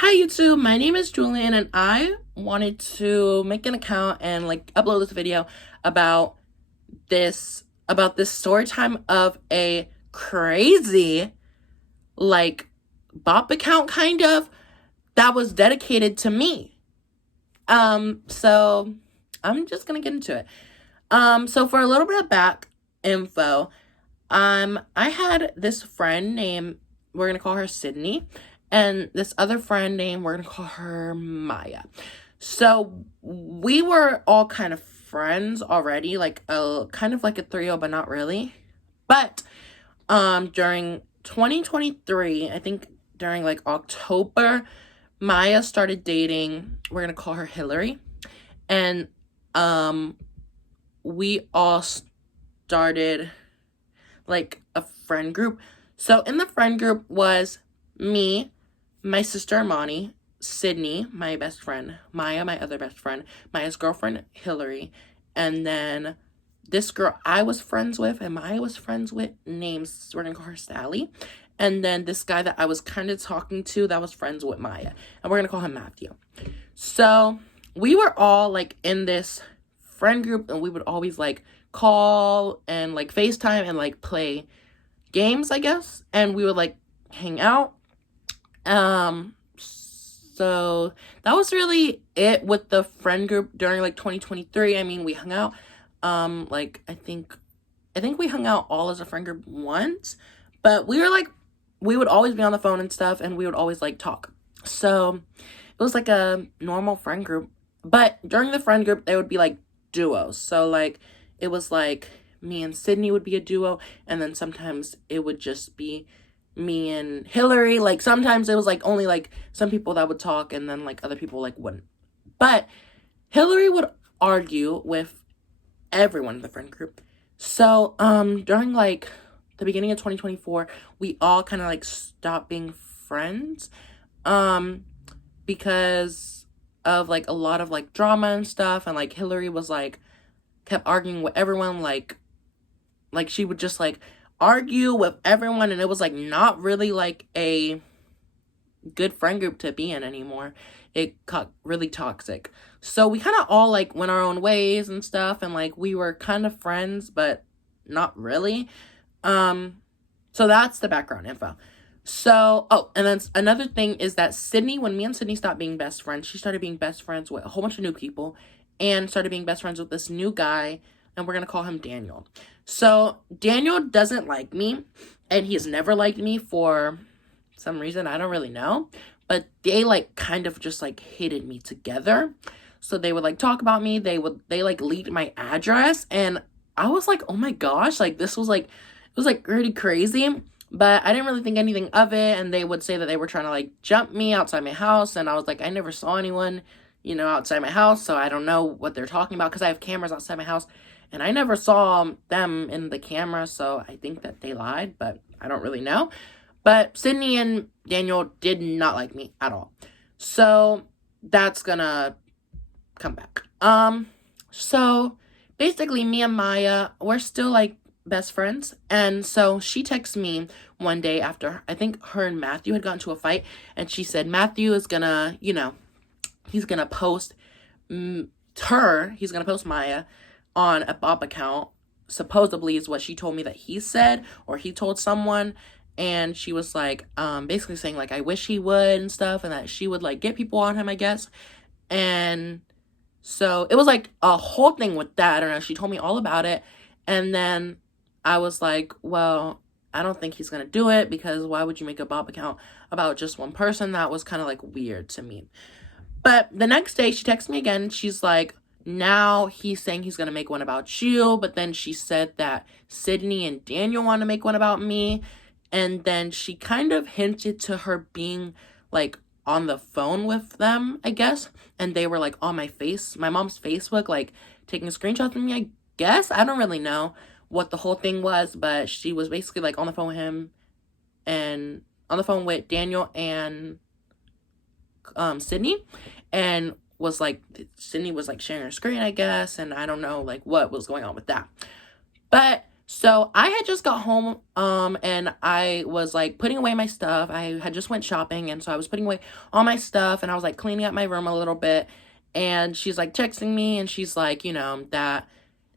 Hi YouTube, my name is Julian and I wanted to make an account and upload this video about this story time of a crazy bop account kind of that was dedicated to me. So I'm just gonna get into it. So for a little bit of back info, I had this friend named, we're gonna call her Sydney, and this other friend named, we're gonna call her Maya. So we were all kind of friends already, like a kind of like a trio, but not really. But during 2023, I think during October, Maya started dating, we're gonna call her Hillary, and we all started a friend group. So in the friend group was me, my sister Amani, Sydney, my best friend, Maya, my other best friend, Maya's girlfriend Hillary, and then this girl I was friends with and Maya was friends with, names we're gonna call her Sally, and then this guy that I was kind of talking to that was friends with Maya, and we're gonna call him Matthew. So we were all in this friend group, and we would always call and FaceTime and play games, I guess, and we would hang out. So that was really it with the friend group during 2023. I mean, we hung out. I think we hung out all as a friend group once, but we were we would always be on the phone and stuff, and we would always talk. So it was a normal friend group. But during the friend group, there would be duos. So it was me and Sydney would be a duo, and then sometimes it would just be me and Hillary. Sometimes it was only some people that would talk, and then other people wouldn't. But Hillary would argue with everyone in the friend group. So during the beginning of 2024, we all kind of stopped being friends because of a lot of drama and stuff, and Hillary was kept arguing with everyone, she would just argue with everyone, and it was not really a good friend group to be in anymore. It got really toxic. So we kind of all went our own ways and stuff, and we were kind of friends but not really. So that's the background info. So, oh, and then another thing is that Sydney, when me and Sydney stopped being best friends, she started being best friends with a whole bunch of new people and started being best friends with this new guy, and we're going to call him Daniel. So Daniel doesn't like me, and he has never liked me for some reason. I don't really know, but they kind of just hated me together. So they would talk about me. They leaked my address, and I was oh my gosh, this was it was really crazy. But I didn't really think anything of it, and they would say that they were trying to jump me outside my house, and I was I never saw anyone, outside my house, so I don't know what they're talking about, because I have cameras outside my house, and I never saw them in the camera, so I think that they lied, but I don't really know. But Sydney and Daniel did not like me at all. So that's gonna come back. So basically me and Maya, we're still best friends. And so she texts me one day after, I think her and Matthew had gotten to a fight, and she said Matthew is gonna, he's gonna post he's gonna post Maya on a Bob account, supposedly is what she told me that he said, or he told someone. And she was basically saying I wish he would and stuff, and that she would get people on him, I guess. And so it was a whole thing with that. I don't know, she told me all about it. And then I was well, I don't think he's gonna do it, because why would you make a Bob account about just one person? That was kind of weird to me. But the next day she texts me again. She's now he's saying he's gonna make one about you, but then she said that Sydney and Daniel want to make one about me. And then she kind of hinted to her being on the phone with them, I guess, and they were on my mom's Facebook, taking screenshots of me, I guess. I don't really know what the whole thing was, but she was basically on the phone with him, and on the phone with Daniel and Sydney, and was Sydney was sharing her screen, I guess, and I don't know what was going on with that. But So I had just got home, and I was like putting away my stuff. I had just went shopping, and so I was putting away all my stuff, and I was like cleaning up my room a little bit. And she's like texting me, and she's like, that.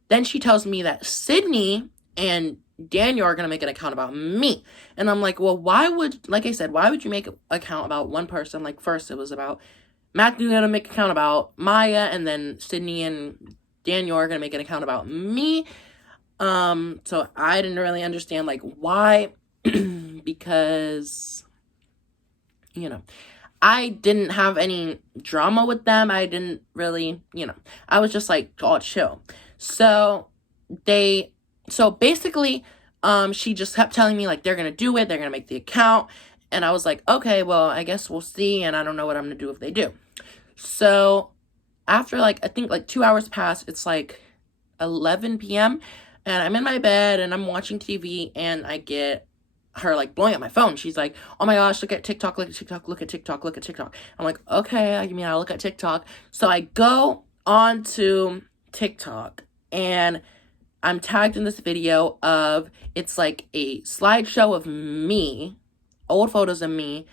Then she tells me that Sydney and Daniel are gonna make an account about me, and I'm like, well, like I said, why would you make an account about one person? Like first it was about Matthew gonna make an account about Maya, and then Sydney and Daniel are gonna make an account about me. So I didn't really understand like why, because I didn't have any drama with them. I didn't really, I was just like all chill. So basically, she just kept telling me like they're gonna do it, they're gonna make the account, and I was like, okay, well, I guess we'll see, and I don't know what I'm gonna do if they do. So after like I think like 2 hours pass, it's like 11 p.m. and I'm in my bed and I'm watching TV, and I get her like blowing up my phone. She's like, oh my gosh, look at TikTok, look at TikTok, look at TikTok, look at TikTok. I'm like, okay, I'll look at TikTok. So I go on to TikTok, and I'm tagged in this video of, it's like a slideshow of me, old photos of me,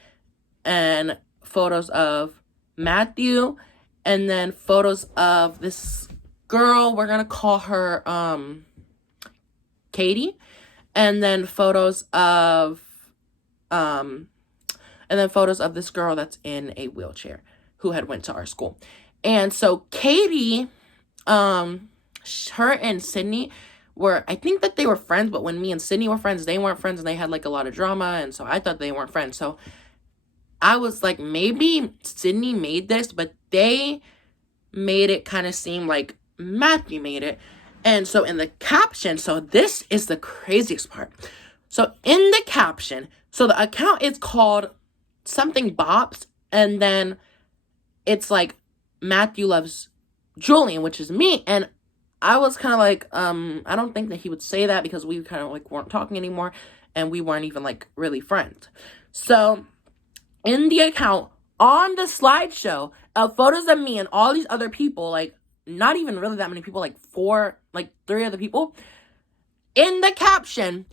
and photos of Matthew, and then photos of this girl, we're gonna call her Katie, and then photos of this girl that's in a wheelchair who had went to our school. And so Katie, her and Sydney I think that they were friends, but when me and Sydney were friends, they weren't friends, and they had like a lot of drama, and so I thought they weren't friends. So I was like, maybe Sydney made this, but they made it kind of seem like Matthew made it. And so in the caption, so this is the craziest part. So in the caption, so the account is called something Bops, and then it's like Matthew loves Julian, which is me. And I was kind of like, I don't think that he would say that, because we kind of like weren't talking anymore, and we weren't even like really friends. So in the account, on the slideshow of photos of me and all these other people, like not even really that many people, like three other people, in the caption,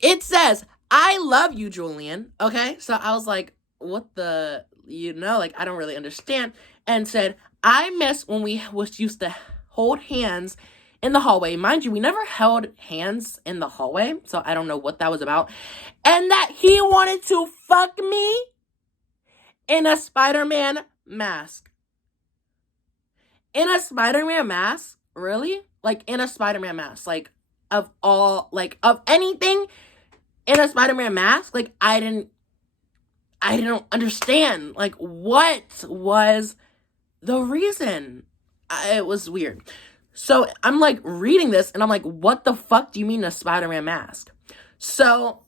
it says, I love you, Julian. Okay. So I was like, what the, like, I don't really understand. And said, I miss when we used to hold hands in the hallway. Mind you, we never held hands in the hallway, so I don't know what that was about. And that he wanted to fuck me in a Spider-Man mask. In a Spider-Man mask? Really? Like, in a Spider-Man mask. Like, of anything in a Spider-Man mask? Like, I don't understand. Like, what was the reason? It was weird. So, I'm, like, reading this, and I'm like, what the fuck do you mean a Spider-Man mask? So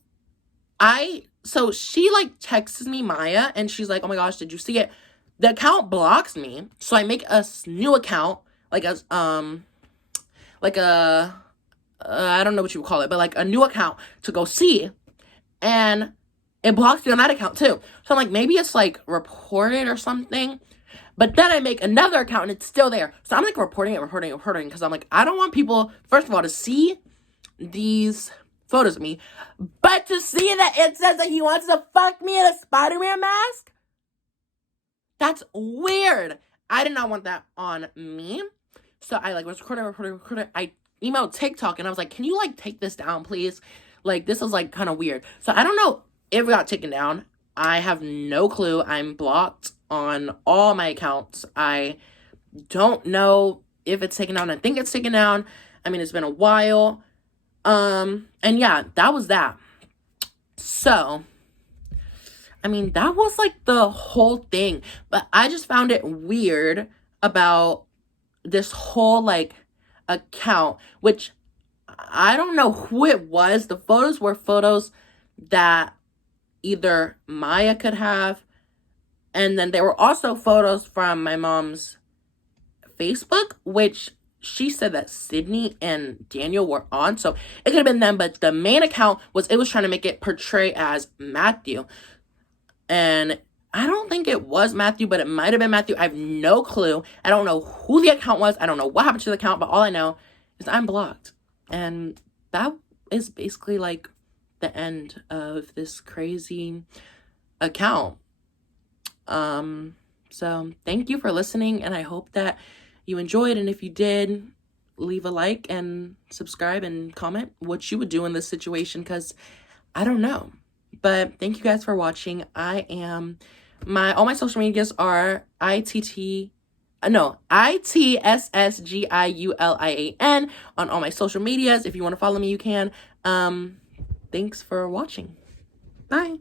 she, like, texts me, Maya, and she's like, oh my gosh, did you see it? The account blocks me, so I make a new account, I don't know what you would call it, but, like, a new account to go see, and it blocks me on that account, too. So I'm like, maybe it's, like, reported or something, but then I make another account, and it's still there. So I'm, like, reporting, because I'm like, I don't want people, first of all, to see these photos of me, but to see that it says that he wants to fuck me in a Spider-Man mask? That's weird. I did not want that on me. So I was recording. I emailed TikTok, and I was like, can you like take this down, please? Like, this is like kind of weird. So I don't know if it got taken down. I have no clue. I'm blocked on all my accounts. I don't know if it's taken down. I think it's taken down. I mean, it's been a while. And yeah, that was that. So, I mean, that was like the whole thing. But I just found it weird about this whole like account, which I don't know who it was. The photos were photos that either Maya could have, and then there were also photos from my mom's Facebook, which she said that Sydney and Daniel were on, so it could have been them, but the main account was trying to make it portray as Matthew, and I don't think it was Matthew, but it might have been Matthew. I have no clue. I don't know who the account was. I don't know what happened to the account, but all I know is I'm blocked, and that is basically like the end of this crazy account. So thank you for listening, and I hope that you enjoyed, and if you did, leave a like and subscribe and comment what you would do in this situation, because I don't know. But thank you guys for watching. All my social medias are ITSSGIULIAN on all my social medias. If you want to follow me, you can. Thanks for watching. Bye.